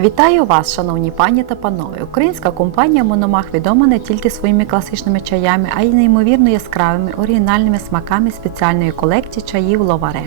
Вітаю вас, шановні пані та панове! Українська компанія Мономах відома не тільки своїми класичними чаями, а й неймовірно яскравими оригінальними смаками спеціальної колекції чаїв Ловаре.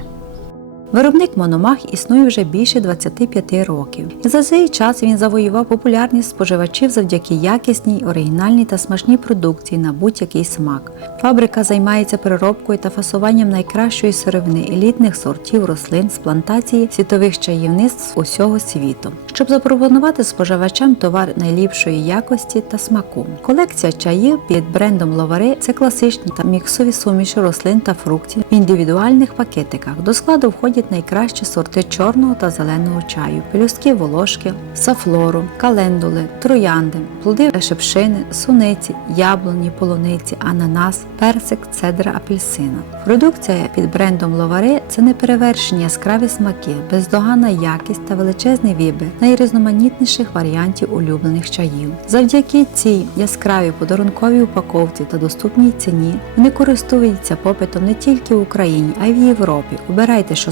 Виробник Мономах існує вже більше 25 років. За цей час він завоював популярність споживачів завдяки якісній, оригінальній та смачній продукції на будь-який смак. Фабрика займається переробкою та фасуванням найкращої сировини елітних сортів рослин з плантації світових чаївництв усього світу, щоб запропонувати споживачам товар найліпшої якості та смаку. Колекція чаїв під брендом Ловаре це класичні та міксові суміші рослин та фруктів в індивідуальних пакетиках. До складу входять найкращі сорти чорного та зеленого чаю, пелюстки волошки, сафлору, календули, троянди, плоди шипшини, суниці, яблуні, полуниці, ананас, персик, цедра, апельсина. Продукція під брендом Ловаре це неперевершені яскраві смаки, бездоганна якість та величезний вибір найрізноманітніших варіантів улюблених чаїв. Завдяки цій яскравій подарунковій упаковці та доступній ціні вони користуються попитом не тільки в Україні, а й в Європі. Обирайте, що